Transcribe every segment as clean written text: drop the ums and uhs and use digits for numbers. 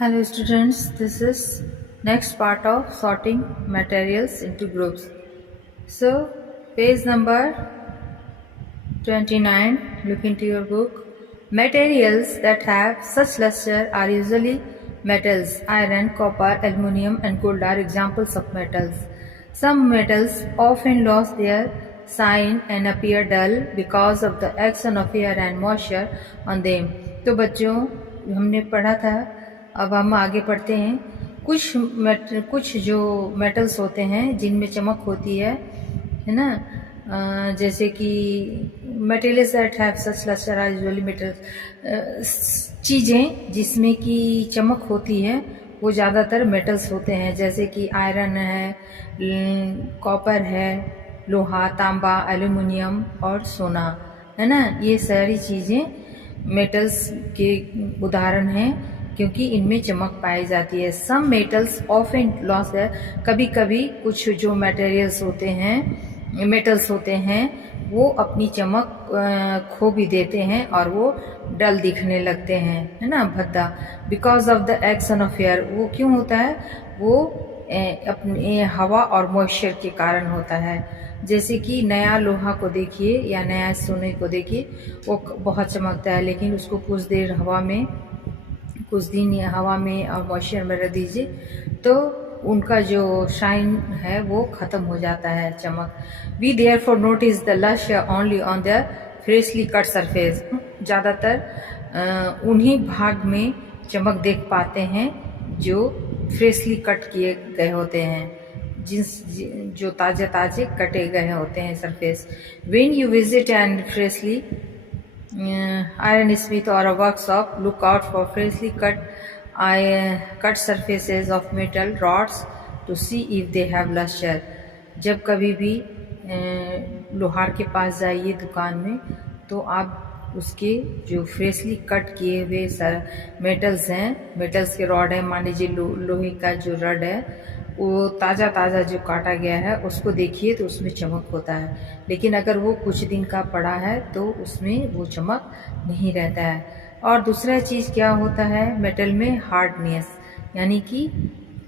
Hello students, this is next part of sorting materials into groups. So page number 29, look into your book. Materials that have such luster are usually metals. Iron, copper, aluminium and gold are examples of metals. Some metals often lose their shine and appear dull because of the action of air and moisture on them. तो बच्चों हमने पढ़ा था, अब हम आगे पढ़ते हैं। कुछ जो मेटल्स होते हैं जिनमें चमक होती है ना, जैसे कि materials that have such lustre are usually metals, चीज़ें जिसमें कि चमक होती है वो ज़्यादातर मेटल्स होते हैं, जैसे कि आयरन है, कॉपर है, लोहा, तांबा, एल्युमिनियम और सोना, है ना। ये सारी चीज़ें मेटल्स के उदाहरण हैं क्योंकि इनमें चमक पाई जाती है। सम मेटल्स ऑफन लॉस है, कभी कभी कुछ जो मेटेरियल्स होते हैं, मेटल्स होते हैं, वो अपनी चमक खो भी देते हैं और वो डल दिखने लगते हैं, है ना, भद्दा। Because of the action of air, वो क्यों होता है? वो अपने हवा और मॉइस्चर के कारण होता है। जैसे कि नया लोहा को देखिए या नया सोने को देखिए, वो बहुत चमकता है, लेकिन उसको कुछ दिन हवा में और मॉइस्चर में रख दीजिए तो उनका जो शाइन है वो खत्म हो जाता है, चमक। We therefore notice the lustre only on the freshly cut surface. ज़्यादातर उन्हीं भाग में चमक देख पाते हैं जो फ्रेशली कट किए गए होते हैं, जो ताजे कटे गए होते हैं surface. When you visit and freshly iron smith or a workshop, look out for freshly cut surfaces of metal rods to see if they have luster. जब कभी भी लोहार के पास जाइए दुकान में, तो आप उसके जो फ्रेशली कट किए हुए मेटल्स हैं, मेटल्स के रॉड हैं, मान लीजिए लोहे का जो रड है, वो ताज़ा जो काटा गया है उसको देखिए तो उसमें चमक होता है, लेकिन अगर वो कुछ दिन का पड़ा है तो उसमें वो चमक नहीं रहता है। और दूसरा चीज़ क्या होता है मेटल में? हार्डनेस, यानी कि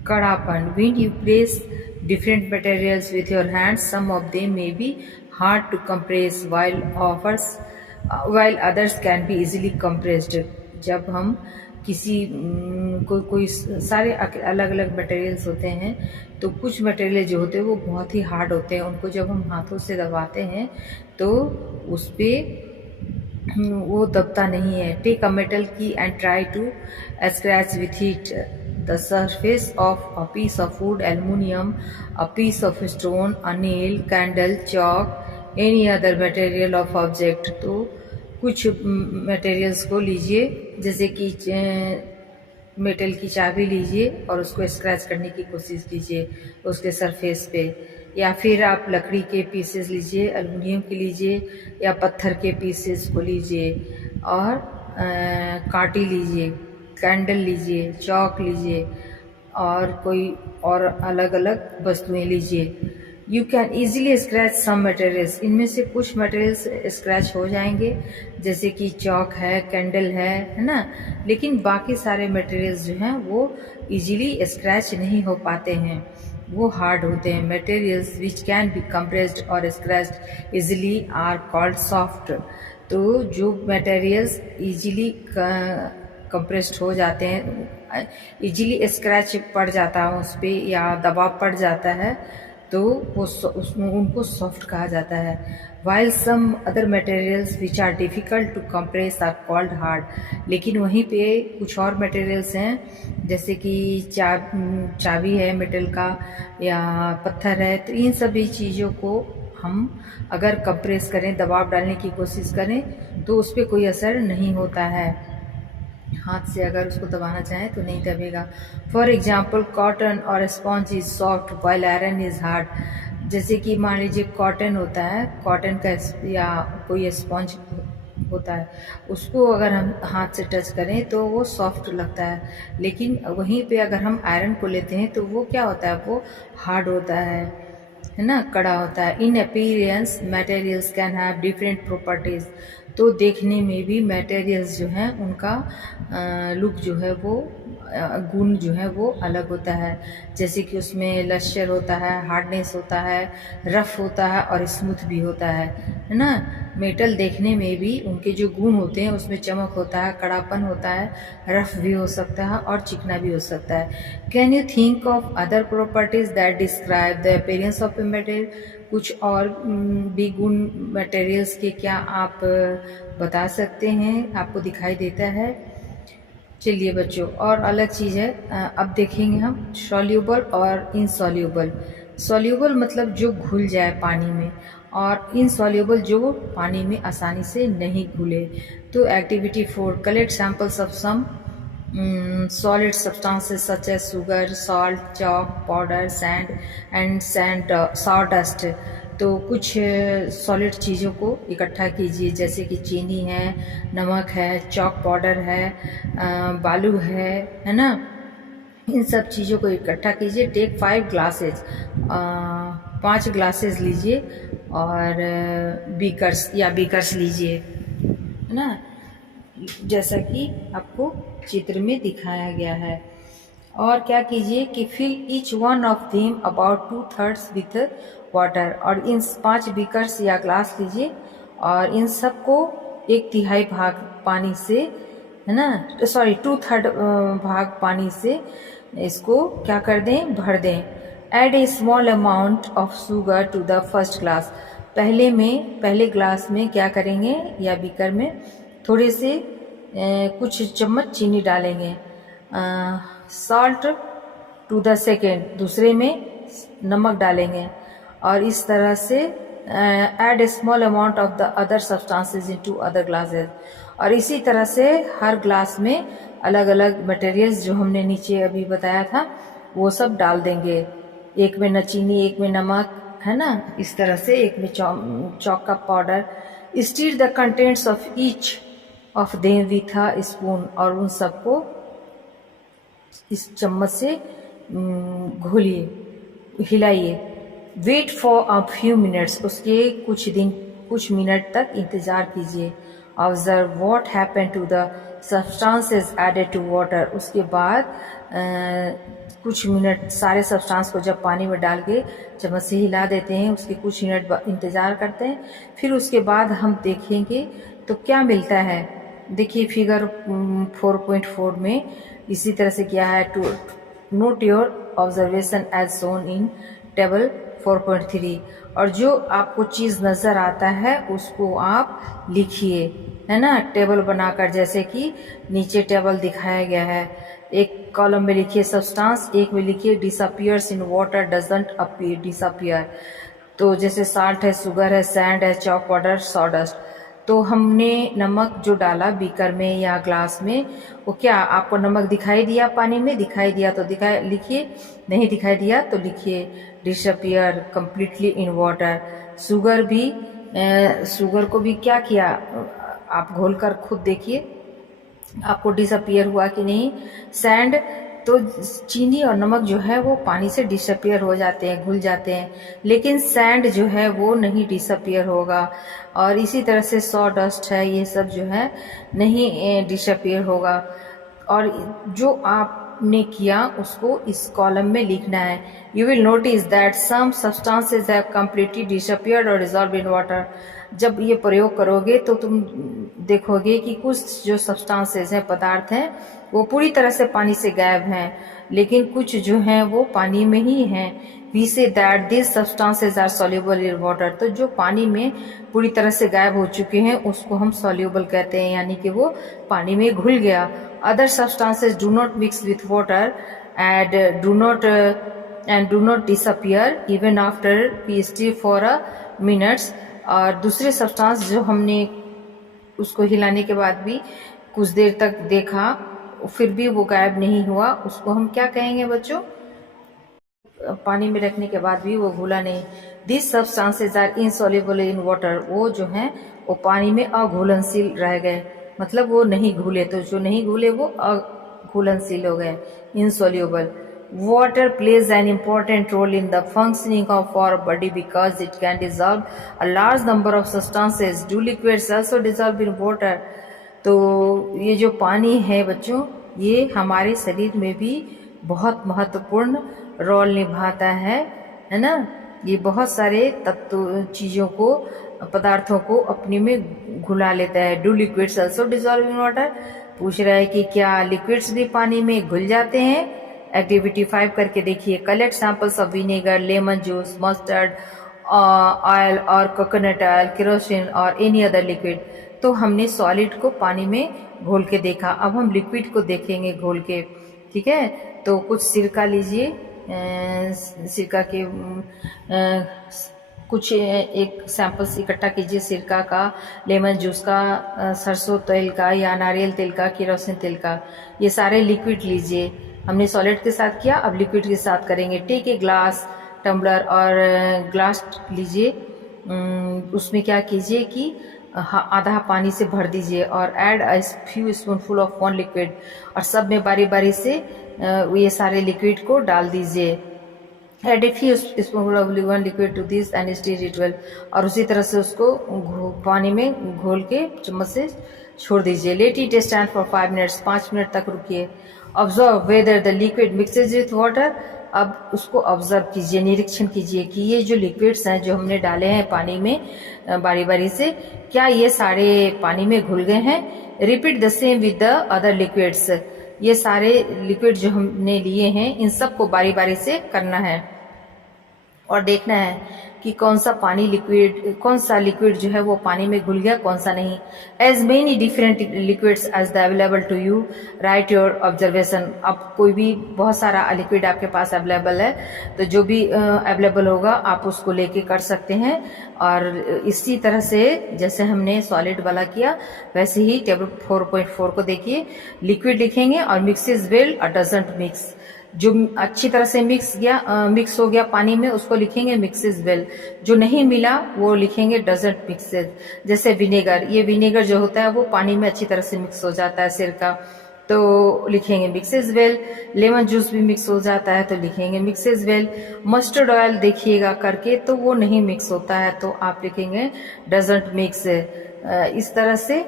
कड़ापन। When you place different materials with your hands, some of them may be hard to compress while others can be easily compressed. जब हम किसी कोई सारे अलग अलग मटेरियल्स होते हैं, तो कुछ मटेरियल जो होते हैं वो बहुत ही हार्ड होते हैं, उनको जब हम हाथों से दबाते हैं तो उस पर वो दबता नहीं है। Take a metal key and try to scratch with it the surface of a piece of wood, aluminium, a piece of stone, a nail, candle, chalk, any other material of object. तो कुछ materials को लीजिए, जैसे कि metal की चाबी लीजिए और उसको स्क्रैच करने की कोशिश कीजिए उसके सरफेस पे, या फिर आप लकड़ी के पीसेस लीजिए, एल्युमिनियम के लीजिए या पत्थर के पीसेस को लीजिए, और कांटी लीजिए, कैंडल लीजिए, चौक लीजिए और कोई और अलग अलग वस्तुएं लीजिए। You can easily scratch some materials, इनमें से कुछ मटेरियल्स स्क्रैच हो जाएंगे, जैसे कि चौक है, कैंडल है ना, लेकिन बाकी सारे मटेरियल्स जो हैं वो इजीली स्क्रैच नहीं हो पाते हैं, वो हार्ड होते हैं। Materials which can be compressed और scratched easily are called soft. तो जो मटेरियल्स इजीली कंप्रेस्ड हो जाते हैं, इजीली स्क्रैच पड़ जाता है उस पर या दबाव पड़ जाता है, तो वो उनको सॉफ्ट कहा जाता है। While some other materials which are difficult to compress are called hard. लेकिन वहीं पे कुछ और मटेरियल्स हैं, जैसे कि चाबी है मेटल का या पत्थर है, तो इन सभी चीज़ों को हम अगर कंप्रेस करें, दबाव डालने की कोशिश करें, तो उस पर कोई असर नहीं होता है। हाथ से अगर उसको दबाना चाहें तो नहीं दबेगा। फॉर एग्जाम्पल कॉटन और sponge is soft while iron is hard. जैसे कि मान लीजिए कॉटन होता है, कॉटन का या कोई स्पॉन्ज होता है, उसको अगर हम हाथ से टच करें तो वो सॉफ्ट लगता है, लेकिन वहीं पे अगर हम आयरन को लेते हैं तो वो क्या होता है? वो हार्ड होता है ना, कड़ा होता है। इन appearance materials can have different properties. तो देखने में भी मटेरियल्स जो हैं उनका लुक जो है वो गुण जो है वो अलग होता है। जैसे कि उसमें लश्यर होता है, हार्डनेस होता है, रफ होता है और स्मूथ भी होता है ना। मेटल देखने में भी उनके जो गुण होते हैं उसमें चमक होता है, कड़ापन होता है, रफ भी हो सकता है और चिकना भी हो सकता है। Can you think of other properties that describe the appearance of a material? कुछ और भी गुण मटेरियल्स के क्या आप बता सकते हैं, आपको दिखाई देता है? चलिए बच्चों, और अलग चीज़ है, अब देखेंगे हम सॉल्यूबल और इनसॉल्यूबल। सॉल्यूबल मतलब जो घुल जाए पानी में, और इनसॉल्यूबल जो पानी में आसानी से नहीं घुले। तो activity 4, collect samples of some solid substances such as sugar, salt, chalk, powder, sand and sawdust। तो कुछ सॉलिड चीज़ों को इकट्ठा कीजिए, जैसे कि चीनी है, नमक है, चॉक पाउडर है, बालू है ना। इन सब चीज़ों को इकट्ठा कीजिए। टेक 5 ग्लासेज, 5 ग्लासेस लीजिए, और बीकर्स लीजिए, है ना, जैसा कि आपको चित्र में दिखाया गया है। और क्या कीजिए कि fill each one of them about 2/3 with water. और इन 5 बीकर्स या ग्लास लीजिए, और इन सबको 1/3 भाग पानी से, है ना, 2/3 भाग पानी से इसको क्या कर दें, भर दें। Add a small amount of sugar to the first glass. पहले ग्लास में क्या करेंगे, या बीकर में थोड़े से कुछ चम्मच चीनी डालेंगे। सॉल्ट टू द सेकेंड, दूसरे में नमक डालेंगे। और इस तरह से add a small amount of the other substances into other glasses. और इसी तरह से हर ग्लास में अलग अलग मटेरियल्स जो हमने नीचे अभी बताया था वो सब डाल देंगे। एक में न चीनी, एक में नमक, है ना, इस तरह से। एक में चॉक का powder. Stir the contents of each of them with a spoon. और उन सबको इस चम्मच से घोलिए, हिलाइए। Wait for a few minutes, उसके कुछ मिनट तक इंतजार कीजिए। Observe what happen to the substances added to water. उसके बाद कुछ मिनट सारे सब्सटेंस को जब पानी में डाल के चम्मच से हिला देते हैं, उसके कुछ मिनट इंतजार करते हैं, फिर उसके बाद हम देखेंगे तो क्या मिलता है। देखिए फिगर 4.4 में इसी तरह से किया है। To note your observation as shown in table 4.3। और जो आपको चीज़ नज़र आता है उसको आप लिखिए, है ना, टेबल बनाकर, जैसे कि नीचे टेबल दिखाया गया है। एक कॉलम में लिखिए सब्सटेंस, एक में लिखिए disappears in water, doesn't appear, disappear. तो जैसे साल्ट है, शुगर है, सैंड है, चॉक पाउडर, सॉडस्ट। तो हमने नमक जो डाला बीकर में या ग्लास में, वो क्या आपको नमक दिखाई दिया पानी में? दिखाई दिया तो लिखिए, नहीं दिखाई दिया तो लिखिए disappear completely in water. Sugar को भी क्या किया, आप घोलकर खुद देखिए आपको डिसअपियर हुआ कि नहीं। सैंड, तो चीनी और नमक जो है वो पानी से डिसअपियर हो जाते हैं, घुल जाते हैं, लेकिन सैंड जो है वो नहीं डिसअपियर होगा। और इसी तरह से सॉडस्ट है, ये सब जो है नहीं डिसअपियर होगा। और जो आपने किया उसको इस कॉलम में लिखना है। You will notice that some substances have completely disappeared और डिसॉल्व्ड इन वाटर। जब ये प्रयोग करोगे तो तुम देखोगे कि कुछ जो सब्सटेंसेस हैं, पदार्थ हैं, वो पूरी तरह से पानी से गायब हैं, लेकिन कुछ जो हैं वो पानी में ही हैं। We say that this substances are soluble in water. तो जो पानी में पूरी तरह से गायब हो चुके हैं उसको हम सॉल्युबल कहते हैं, यानी कि वो पानी में घुल गया। Other substances do not mix with water and do not disappear even after we stir for a minutes. और दूसरे सब्सटेंस जो हमने उसको हिलाने के बाद भी कुछ देर तक देखा फिर भी वो गायब नहीं हुआ, उसको हम क्या कहेंगे बच्चों? पानी में रखने के बाद भी वो घुला नहीं। This substances are insoluble in water. वो जो हैं वो पानी में अघुलनशील रह गए, मतलब वो नहीं घुले। तो जो नहीं घुले वो अघुलनशील हो गए, insoluble. Water plays an important role in the functioning of our body because it can dissolve a large number of substances. Do liquids also dissolve in water? तो ये जो पानी है बच्चों, ये हमारे शरीर में भी बहुत महत्वपूर्ण रोल निभाता है ना। ये बहुत सारे तत्व चीज़ों को, पदार्थों को अपने में घुला लेता है। Do liquids also dissolve in water? पूछ रहा है कि क्या लिक्विड्स भी पानी में घुल जाते हैं। एक्टिविटी 5 करके देखिए। Collect samples of vinegar, lemon juice, mustard oil और कोकोनट ऑयल, केरोसिन और एनी अदर लिक्विड। तो हमने सॉलिड को पानी में घोल के देखा, अब हम लिक्विड को देखेंगे घोल के। ठीक है, तो कुछ सिरका लीजिए, सिरका के कुछ एक सैंपल्स इकट्ठा कीजिए सिरका का, लेमन जूस का, सरसों तेल का या नारियल तेल का, केरोसिन तेल का। ये सारे लिक्विड लीजिए। हमने सॉलिड के साथ किया, अब लिक्विड के साथ करेंगे। टेक ए ग्लास, टम्बलर और ग्लास लीजिए। उसमें क्या कीजिए कि आधा पानी से भर दीजिए और add a few spoonful of one liquid, और सब में बारी बारी से ये सारे लिक्विड को डाल दीजिए। Add a few spoonful of one liquid to this and stir it well, और उसी तरह से उसको पानी में घोल के चम्मच से छोड़ दीजिए। Let it stand for 5 minutes, 5 minute तक रुकिए। Observe whether the liquid mixes with water. अब उसको ऑब्जर्व कीजिए, निरीक्षण कीजिए कि ये जो लिक्विड्स हैं जो हमने डाले हैं पानी में बारी बारी से, क्या ये सारे पानी में घुल गए हैं। Repeat the same with the other liquids. ये सारे लिक्विड जो हमने लिए हैं इन सबको बारी बारी से करना है और देखना है कि कौन सा लिक्विड जो है वो पानी में घुल गया, कौन सा नहीं। As many different liquids as the available to you, write your observation. अब कोई भी बहुत सारा लिक्विड आपके पास अवेलेबल है, तो जो भी अवेलेबल होगा आप उसको लेके कर सकते हैं। और इसी तरह से जैसे हमने सॉलिड वाला किया वैसे ही टेबल 4.4 को देखिए। लिक्विड लिखेंगे और मिक्सेस वेल और डजंट मिक्स। जो अच्छी तरह से मिक्स हो गया पानी में उसको लिखेंगे मिक्सेस वेल। जो नहीं मिला वो लिखेंगे डजंट मिक्सेस। जैसे विनेगर, ये विनेगर जो होता है वो पानी में अच्छी तरह से मिक्स हो जाता है, सिरका, तो लिखेंगे मिक्सेस वेल। लेमन जूस भी मिक्स हो जाता है तो लिखेंगे मिक्सेस वेल। मस्टर्ड ऑयल देखिएगा करके तो वो नहीं मिक्स होता है तो आप लिखेंगे डजंट मिक्स। इस तरह से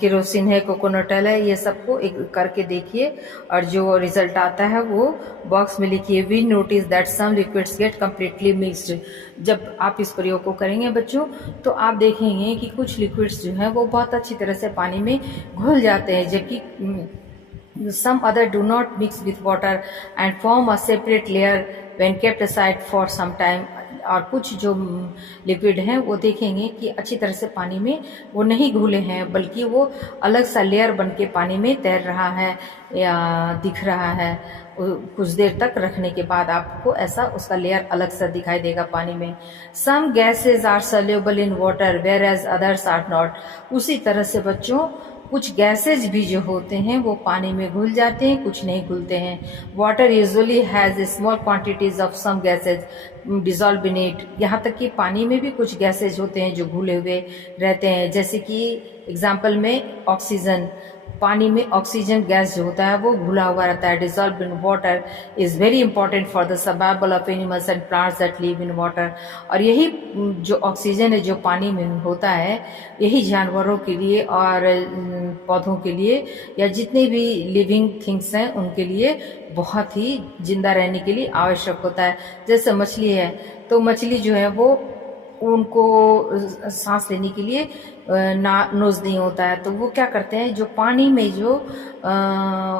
केरोसिन है, कोकोनट ऑयल है, ये सबको एक करके देखिए और जो रिजल्ट आता है वो बॉक्स में लिखिए। We notice that some liquids get completely mixed. जब आप इस प्रयोग को करेंगे बच्चों तो आप देखेंगे कि कुछ लिक्विड्स जो है वो बहुत अच्छी तरह से पानी में घुल जाते हैं, जबकि some other do not mix with water and form a separate layer when kept aside for some time। और कुछ जो लिक्विड हैं वो देखेंगे कि अच्छी तरह से पानी में वो नहीं घुले हैं, बल्कि वो अलग सा लेयर बन के पानी में तैर रहा है या दिख रहा है। कुछ देर तक रखने के बाद आपको ऐसा उसका लेयर अलग सा दिखाई देगा पानी में। Some gases are soluble in water whereas others are not. उसी तरह से बच्चों कुछ गैसेज भी जो होते हैं वो पानी में घुल जाते हैं, कुछ नहीं घुलते हैं। Water usually has small quantities of some gases dissolve in it. यहाँ तक कि पानी में भी कुछ गैसेज होते हैं जो घुले हुए रहते हैं, जैसे कि एग्जाम्पल में ऑक्सीजन। पानी में ऑक्सीजन गैस जो होता है वो घुला हुआ रहता है। Dissolve in water is very important for the survival of animals and plants that live in water. और यही जो ऑक्सीजन है जो पानी में होता है, यही जानवरों के लिए और पौधों के लिए या जितने भी लिविंग थिंग्स हैं उनके लिए बहुत ही जिंदा रहने के लिए आवश्यक होता है। जैसे मछली है तो मछली जो है वो उनको सांस लेने के लिए नोज नहीं होता है, तो वो क्या करते हैं, जो पानी में जो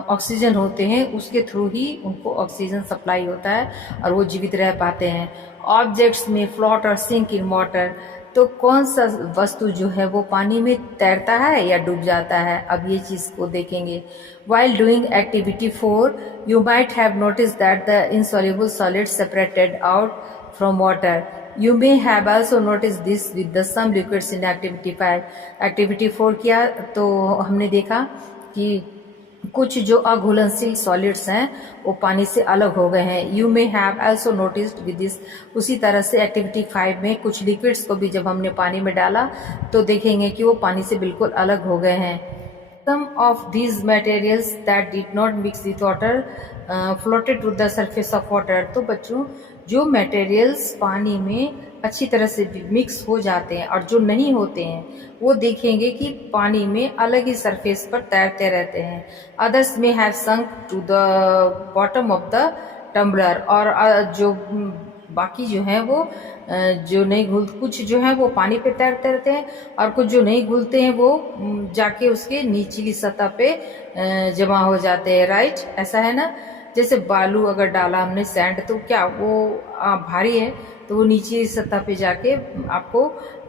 ऑक्सीजन होते हैं उसके थ्रू ही उनको ऑक्सीजन सप्लाई होता है और वो जीवित रह पाते हैं। ऑब्जेक्ट्स में फ्लोट और सिंक इन वाटर। तो कौन सा वस्तु जो है वो पानी में तैरता है या डूब जाता है, अब ये चीज को देखेंगे। While doing activity 4, you might have noticed that the insoluble solids separated out from water. You may have also noticed this with the some liquids in activity 5. Activity 4 किया तो हमने देखा कि कुछ जो अघुलनशील सॉलिड्स हैं वो पानी से अलग हो गए हैं। You may have also noticed with this. उसी तरह से एक्टिविटी 5 में कुछ लिक्विड्स को भी जब हमने पानी में डाला तो देखेंगे कि वो पानी से बिल्कुल अलग हो गए हैं। Some of these materials that did not mix with water floated to the surface of water. तो बच्चों जो मटेरियल्स पानी में अच्छी तरह से मिक्स हो जाते हैं, और जो नहीं होते हैं वो देखेंगे कि पानी में अलग ही सरफेस पर तैरते रहते हैं। Others may have sunk to the bottom of the tumbler, और जो बाकी जो हैं वो जो नहीं घुल, कुछ जो है वो पानी पे तैरते रहते हैं, और कुछ जो नहीं घुलते हैं वो जाके उसके निचली सतह पे जमा हो जाते हैं। राइट, ऐसा है ना। जैसे बालू अगर डाला हमने, सैंड, तो क्या वो भारी है तो वो नीचे सतह पे जाके आपको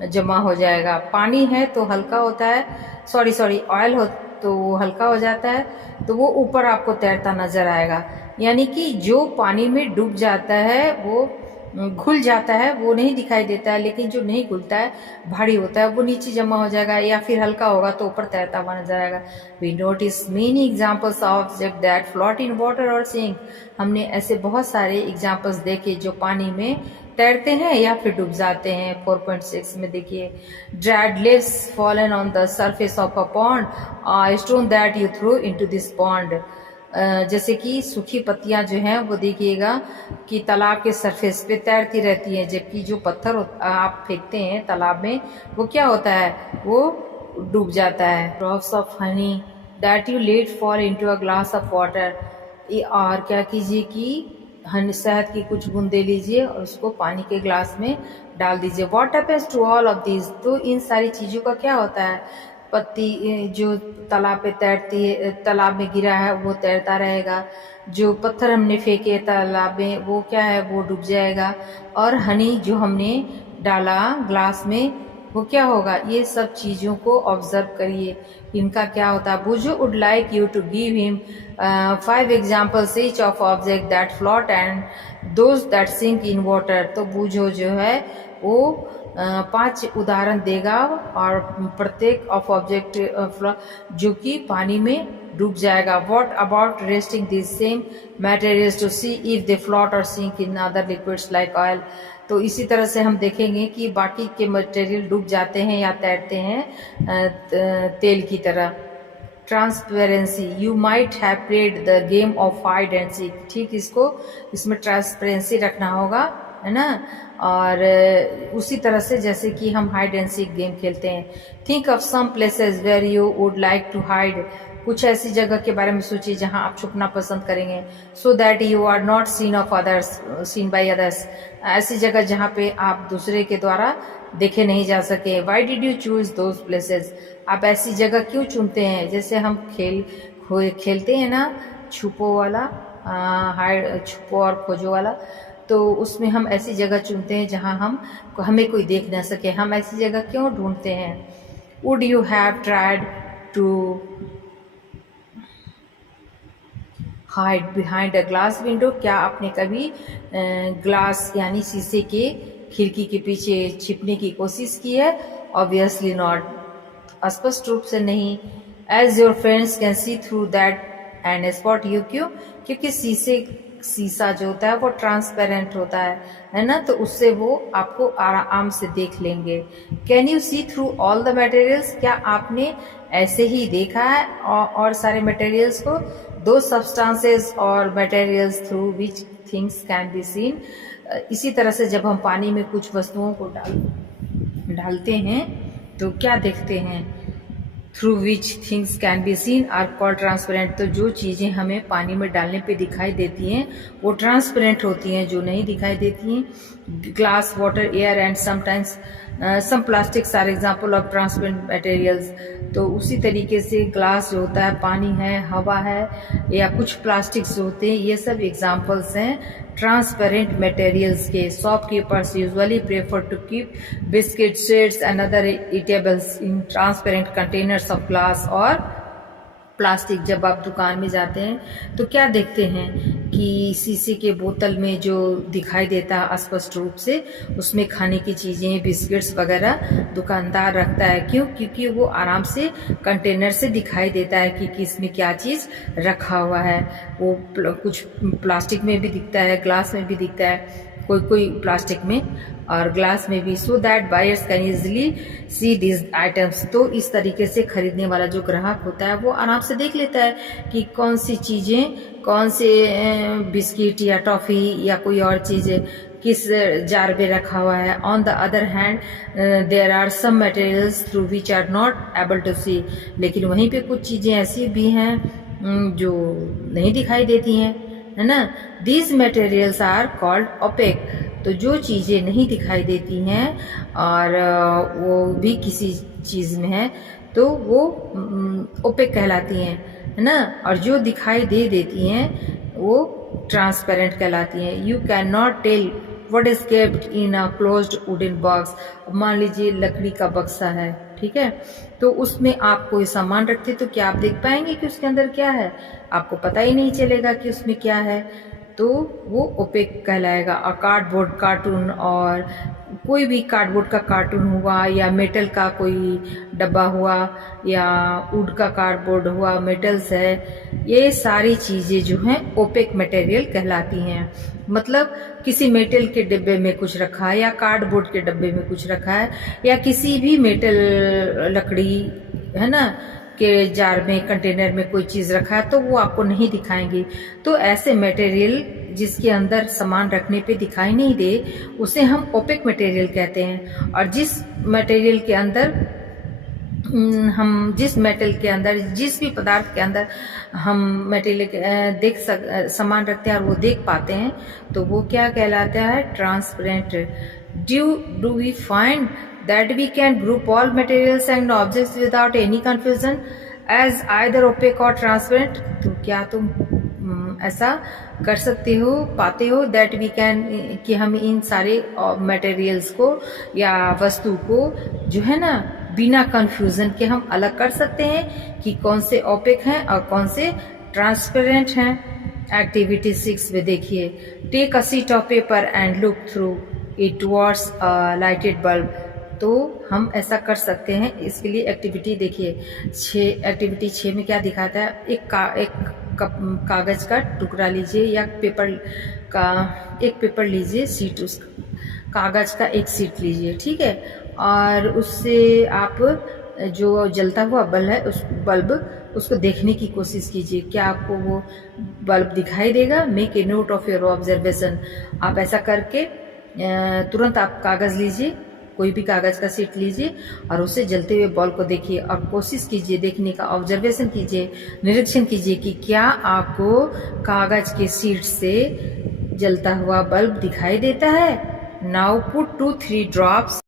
जमा हो जाएगा। पानी है तो हल्का होता है, सॉरी ऑयल हो तो वो हल्का हो जाता है, तो वो ऊपर आपको तैरता नजर आएगा। यानी कि जो पानी में डूब जाता है वो घुल जाता है, वो नहीं दिखाई देता है, लेकिन जो नहीं घुलता है, भारी होता है, वो नीचे जमा हो जाएगा, या फिर हल्का होगा तो ऊपर तैरता हुआ नजर आएगा। We notice many examples of object that float in water और सिंक। हमने ऐसे बहुत सारे एग्जाम्पल्स देखे जो पानी में तैरते हैं या फिर डूब जाते हैं। 4.6 में देखिए, dried leaves fallen on the surface of a pond, stone that you throw into this pond. जैसे कि सूखी पत्तियां जो हैं वो देखिएगा कि तालाब के सरफेस पे तैरती रहती हैं, जबकि जो पत्थर आप फेंकते हैं तालाब में वो क्या होता है, वो डूब जाता है। Drops of honey that you let fall into a glass of water. और क्या कीजिए कि शहद की कुछ बूंदे लीजिए और उसको पानी के ग्लास में डाल दीजिए। What happens to all of this. तो इन सारी चीजों का क्या होता है, पत्ती जो तालाब पे तैरती है, तालाब में गिरा है वो तैरता रहेगा, जो पत्थर हमने फेंके तालाब में वो क्या है, वो डूब जाएगा, और हनी जो हमने डाला ग्लास में वो क्या होगा। ये सब चीजों को ऑब्जर्व करिए, इनका क्या होता है। Boojho would like you to give him 5 examples each of object that float and those that sink in water. तो बुझो जो है वो 5 उदाहरण देगा, और प्रत्येक ऑफ ऑब्जेक्ट जो कि पानी में डूब जाएगा। What about resting this same materials to see if they float और sink in other liquids like oil. तो इसी तरह से हम देखेंगे कि बाकी के मटेरियल डूब जाते हैं या तैरते हैं तेल की तरह। Transparency, you might have played the game of hide and seek. ठीक, इसमें ट्रांसपेरेंसी रखना होगा, है ना। और उसी तरह से जैसे कि हम हाइड एंड सीक गेम खेलते हैं। Think of some places where you would like to hide. कुछ ऐसी जगह के बारे में सोचिए जहां आप छुपना पसंद करेंगे। So that you are not seen by others. ऐसी जगह जहां पे आप दूसरे के द्वारा देखे नहीं जा सके। Why did you choose those places. आप ऐसी जगह क्यों चुनते हैं। जैसे हम खेलते हैं ना छुपो वाला, छुपो और खोजो वाला, तो उसमें हम ऐसी जगह चुनते हैं जहां हमें कोई देख ना सके। हम ऐसी जगह क्यों ढूंढते हैं। Would you have tried to hide behind a glass window. क्या आपने कभी ग्लास यानी शीशे के खिड़की के पीछे छिपने की कोशिश की है। ऑब्वियसली नॉट, स्पष्ट रूप से नहीं। As your friends can see through that and spot you. क्यों, क्योंकि शीशा जो होता है वो ट्रांसपेरेंट होता है ना, तो उससे वो आपको आराम से देख लेंगे। Can you see through all the materials. क्या आपने ऐसे ही देखा है और सारे मटेरियल्स को। दो सब्सटेंसेस और materials through which things can be scene. इसी तरह से जब हम पानी में कुछ वस्तुओं को डालते हैं तो क्या देखते हैं। Through which things can be seen are called transparent. तो जो चीजें हमें पानी में डालने पे दिखाई देती हैं वो ट्रांसपेरेंट होती हैं, जो नहीं दिखाई देती हैं glass, water, air and sometimes some plastics are example of transparent materials. तो उसी तरीके से ग्लास जो होता है, पानी है, हवा है, या कुछ प्लास्टिक्स जो होते हैं, ये सब एग्जाम्पल्स हैं ट्रांसपेरेंट मटेरियल्स के। Shopkeepers usually prefer to keep biscuit, sweets and other eatables in transparent containers of glass और प्लास्टिक। जब आप दुकान में जाते हैं तो क्या देखते हैं कि शीशे के बोतल में जो दिखाई देता है स्पष्ट रूप से, उसमें खाने की चीजें, बिस्किट्स वगैरह दुकानदार रखता है। क्यों, क्योंकि वो आराम से कंटेनर से दिखाई देता है कि किसमें क्या चीज रखा हुआ है। वो कुछ प्लास्टिक में भी दिखता है, ग्लास में भी दिखता है। कोई कोई प्लास्टिक में और ग्लास में भी, so that buyers can easily see this items. तो इस तरीके से खरीदने वाला जो ग्राहक होता है वो आराम से देख लेता है कि कौन सी चीज़ें, कौन से बिस्किट या टॉफ़ी या कोई और चीज़ किस जार में रखा हुआ है। On the other hand there are some materials through which are not able to see, लेकिन वहीं पे कुछ चीज़ें ऐसी भी हैं जो नहीं दिखाई देती हैं, है ना। These materials are called opaque. तो जो चीज़ें नहीं दिखाई देती हैं और वो भी किसी चीज़ में है तो वो ओपेक कहलाती हैं, है ना। और जो दिखाई दे देती हैं वो ट्रांसपेरेंट कहलाती हैं। You can not tell what is kept in a closed wooden box. मान लीजिए लकड़ी का बक्सा है, ठीक है, तो उसमें आप कोई सामान रखते तो क्या आप देख पाएंगे कि उसके अंदर क्या है? आपको पता ही नहीं चलेगा कि उसमें क्या है, तो वो ओपेक कहलाएगा। और कार्डबोर्ड कार्टून, और कोई भी कार्डबोर्ड का कार्टून हुआ या मेटल का कोई डब्बा हुआ या वुड का कार्डबोर्ड हुआ, मेटल्स है, ये सारी चीज़ें जो हैं ओपेक मटेरियल कहलाती हैं। मतलब किसी मेटल के डिब्बे में कुछ रखा है या कार्डबोर्ड के डब्बे में कुछ रखा है या किसी भी मेटल लकड़ी, है ना, के जार में, कंटेनर में कोई चीज़ रखा है तो वो आपको नहीं दिखाएंगे। तो ऐसे मटेरियल जिसके अंदर सामान रखने पे दिखाई नहीं दे उसे हम ओपेक मटेरियल कहते हैं। और जिस मटेरियल के अंदर हम जिस मेटल के अंदर, जिस भी पदार्थ के अंदर हम मटेरियल सामान रखते हैं और वो देख पाते हैं तो वो क्या कहलाता है? Transparent. Do we find that we can group all materials and objects without any confusion as either opaque or transparent? तो क्या तुम ऐसा कर सकते हो, पाते हो that we can, कि हम इन सारे मटेरियल्स को या वस्तु को जो है ना बिना कंफ्यूजन के हम अलग कर सकते हैं कि कौन से ओपेक हैं और कौन से ट्रांसपेरेंट हैं। एक्टिविटी 6 में देखिए, take a sheet of paper and look through it towards a lighted bulb. तो हम ऐसा कर सकते हैं। इसके लिए एक्टिविटी देखिए, एक्टिविटी 6 में क्या दिखाता है? एक कागज का टुकड़ा लीजिए या एक पेपर लीजिए, सीट, उस कागज का एक सीट लीजिए, ठीक है, और उससे आप जो जलता हुआ बल्ब उसको देखने की कोशिश कीजिए। क्या आपको वो बल्ब दिखाई देगा? Make a note of your observation. आप ऐसा करके तुरंत आप कागज लीजिए, कोई भी कागज का शीट लीजिए और उसे जलते हुए बल्ब को देखिए और कोशिश कीजिए देखने का, ऑब्जर्वेशन कीजिए, निरीक्षण कीजिए कि क्या आपको कागज के शीट से जलता हुआ बल्ब दिखाई देता है। Now put 2-3 drops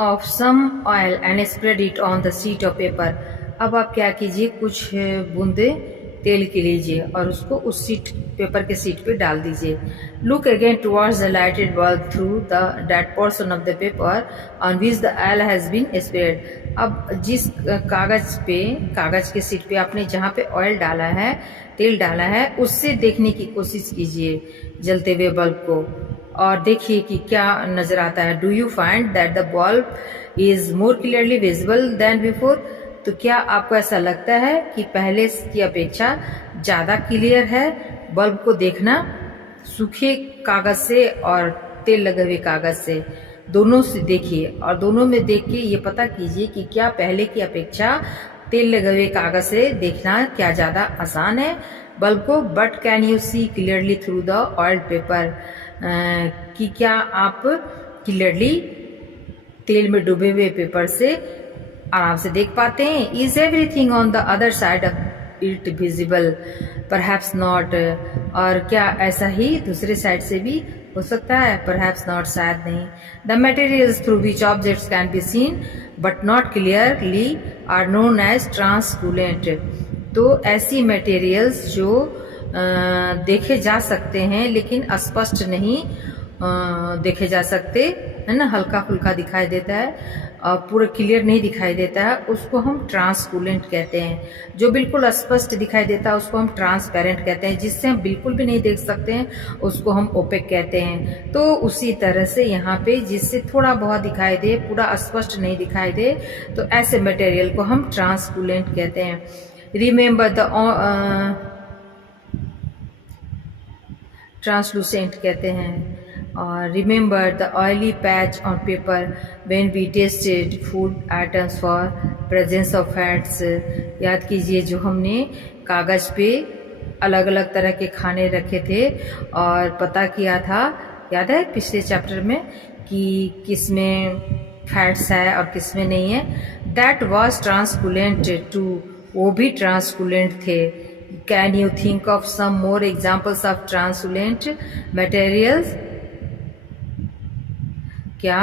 of some oil and spread it on the sheet of paper. अब आप क्या कीजिए, कुछ बूंदे तेल की लीजिए और उसको उस पेपर के शीट पे डाल दीजिए। Look again towards the lighted bulb through that portion of the paper on which the oil has been spread. अब जिस कागज के शीट पे आपने जहाँ पे ऑयल डाला है, तेल डाला है, उससे देखने की कोशिश कीजिए जलते हुए बल्ब को और देखिए कि क्या नजर आता है। Do you find that the bulb is more clearly visible than before. तो क्या आपको ऐसा लगता है कि पहले की अपेक्षा ज्यादा क्लियर है बल्ब को देखना? सूखे कागज से और तेल लगे हुए कागज से, दोनों से देखिए और दोनों में देख के ये पता कीजिए कि क्या पहले की अपेक्षा तेल लगे हुए कागज से देखना क्या ज्यादा आसान है बल्ब को। But can you see clearly through the oil paper. कि क्या आप क्लियरली तेल में डूबे हुए पेपर से आराम से देख पाते हैं? Is everything on the other side of it visible? Perhaps not. और क्या ऐसा ही दूसरे साइड से भी हो सकता है? परहैप्स नॉट, शायद नहीं। The materials through which objects can be seen but not clearly are known as translucent. तो ऐसी मटेरियल्स जो देखे जा सकते हैं लेकिन स्पष्ट नहीं देखे जा सकते, है ना, हल्का फुल्का दिखाई देता है और पूरा क्लियर नहीं दिखाई देता है, उसको हम ट्रांसकूलेंट कहते हैं। जो बिल्कुल स्पष्ट दिखाई देता है उसको हम ट्रांसपेरेंट कहते हैं। जिससे हम बिल्कुल भी नहीं देख सकते हैं उसको हम ओपेक कहते हैं। तो उसी तरह से यहाँ पे जिससे थोड़ा बहुत दिखाई दे, पूरा स्पष्ट नहीं दिखाई दे, तो ऐसे मटेरियल को हम ट्रांसकूलेंट कहते हैं। रिमेम्बर द ट्रांसलूसेंट कहते हैं। और remember the oily patch on paper when we tested food items for presence of fats. याद कीजिए जो हमने कागज़ पे अलग अलग तरह के खाने रखे थे और पता किया था, याद है पिछले चैप्टर में, कि किस में फैट्स है और किस में नहीं है। दैट वॉज ट्रांसकुलेंट टू, वो भी ट्रांसकुलेंट थे। Can you think of some more examples of translucent materials? क्या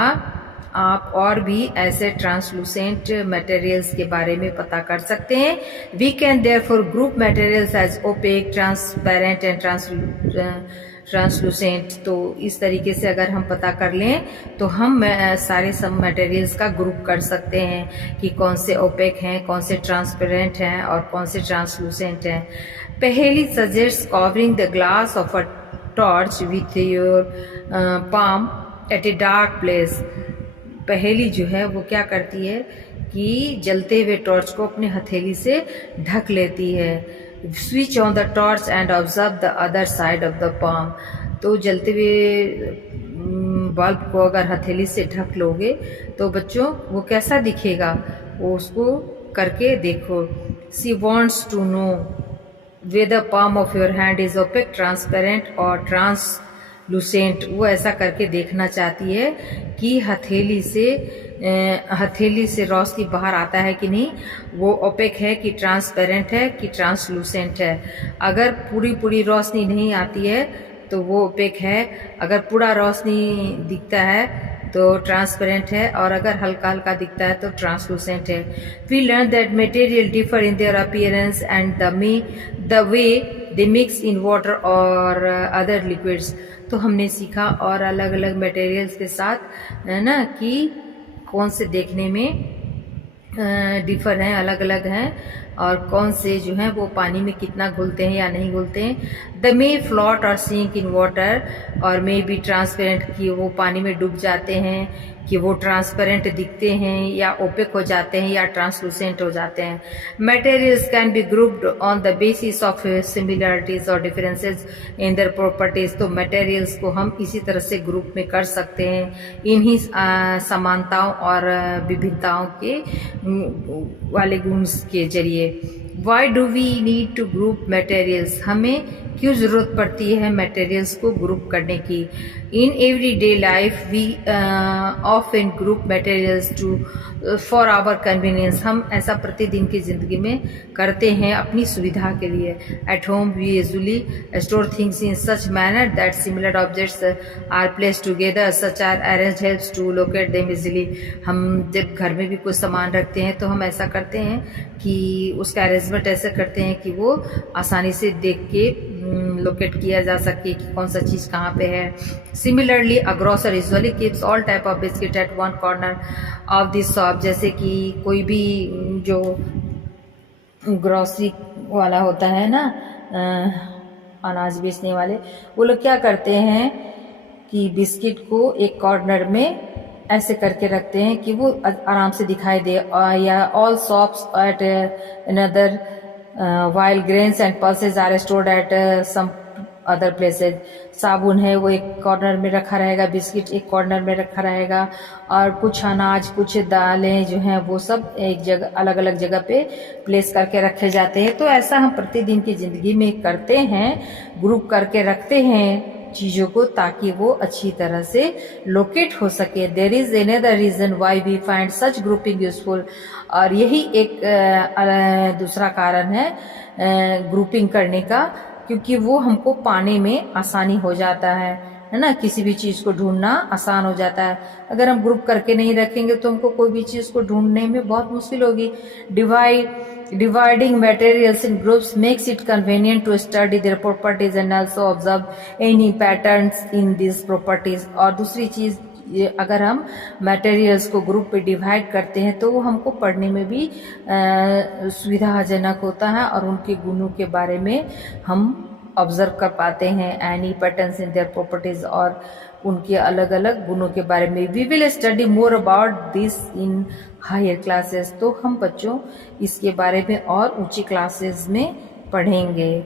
आप और भी ऐसे ट्रांसलूसेंट मटेरियल्स के बारे में पता कर सकते हैं? We can therefore group materials as opaque, transparent and translucent. तो इस तरीके से अगर हम पता कर लें तो हम सारे सब मटेरियल्स का ग्रुप कर सकते हैं कि कौन से ओपेक हैं, कौन से ट्रांसपेरेंट हैं और कौन से ट्रांसलूसेंट हैं। Paheli suggest covering the glass of a torch with your palm at a dark place. Paheli जो है वो क्या करती है कि जलते हुए टॉर्च को अपने हथेली से ढक लेती है। Switch on the torch and observe the other side of the palm. तो जलते हुए बल्ब को अगर हथेली से ढक लोगे तो बच्चों वो कैसा दिखेगा, वो उसको करके देखो। She wants to know whether palm of your hand is opaque, transparent और ट्रांसलूसेंट। वो ऐसा करके देखना चाहती है कि हथेली से रोशनी बाहर आता है कि नहीं, वो ओपेक है कि ट्रांसपेरेंट है कि ट्रांसलूसेंट है। अगर पूरी रोशनी नहीं आती है तो वो ओपेक है, अगर पूरा रोशनी दिखता है तो ट्रांसपेरेंट है, और अगर हल्का हल्का दिखता है तो ट्रांसलूसेंट है। We learn that material differ in their appearance and the way they mix in water और अदर लिक्विड्स। तो हमने सीखा और अलग अलग मटेरियल्स के साथ है ना कि कौन से देखने में डिफर हैं, अलग अलग हैं, और कौन से जो हैं वो पानी में कितना घुलते हैं या नहीं घुलते हैं। द मे फ्लॉट और सिंक इन वाटर और मे बी ट्रांसपेरेंट, कि वो पानी में डूब जाते हैं, कि वो ट्रांसपेरेंट दिखते हैं या ओपेक हो जाते हैं या ट्रांसलूसेंट हो जाते हैं। Materials can be grouped on the basis of similarities और डिफरेंसेस इन देयर प्रॉपर्टीज। तो मटेरियल्स को हम इसी तरह से ग्रुप में कर सकते हैं इन्हीं समानताओं और विभिन्नताओं के वाले गुण के जरिए। Why do we need to group materials? हमें क्यों जरूरत पड़ती है मटेरियल्स को ग्रुप करने की? In everyday life we often group materials to for our convenience. हम ऐसा प्रतिदिन की जिंदगी में करते हैं अपनी सुविधा के लिए। At home we usually store things in such manner that similar objects are placed together such are arrange helps to locate them easily. हम जब घर में भी कुछ सामान रखते हैं तो हम ऐसा करते हैं कि उसका अरेंजमेंट ऐसे करते हैं कि वो आसानी से देख के लोकेट किया जा सके कि कौन सा चीज़ कहाँ पे है। Similarly a grocer usually keeps all type of biscuit at one corner of this shop. जैसे कि कोई भी जो ग्रोसरी वाला होता है ना, अनाज बेचने वाले, वो लोग क्या करते हैं कि बिस्किट को एक कॉर्नर में ऐसे करके रखते हैं कि वो आराम से दिखाई दे। या all shops at another while grains and pulses are stored at some other places। साबुन है वो एक कॉर्नर में रखा रहेगा, बिस्किट एक कॉर्नर में रखा रहेगा, और कुछ अनाज कुछ दालें जो हैं वो सब एक जगह अलग अलग जगह पे प्लेस करके रखे जाते हैं। तो ऐसा हम प्रतिदिन की जिंदगी में करते हैं, ग्रुप करके रखते हैं चीज़ों को ताकि वो अच्छी तरह से लोकेट हो सके। There is another reason why we find such grouping useful. और यही एक दूसरा कारण है ग्रुपिंग करने का, क्योंकि वो हमको पाने में आसानी हो जाता है ना, किसी भी चीज़ को ढूंढना आसान हो जाता है। अगर हम ग्रुप करके नहीं रखेंगे तो हमको कोई भी चीज़ को ढूंढने में बहुत मुश्किल होगी। Dividing materials in groups makes it convenient to study their properties and also observe any patterns in these properties। और दूसरी चीज़, अगर हम मटेरियल्स को ग्रुप पे डिवाइड करते हैं तो वो हमको पढ़ने में भी सुविधाजनक होता है और उनके गुणों के बारे में हम ऑब्जर्व कर पाते हैं। Any patterns in their properties, और उनके अलग अलग गुणों के बारे में। We will study more about this in higher classes. तो हम बच्चों इसके बारे में और ऊंची क्लासेस में पढ़ेंगे।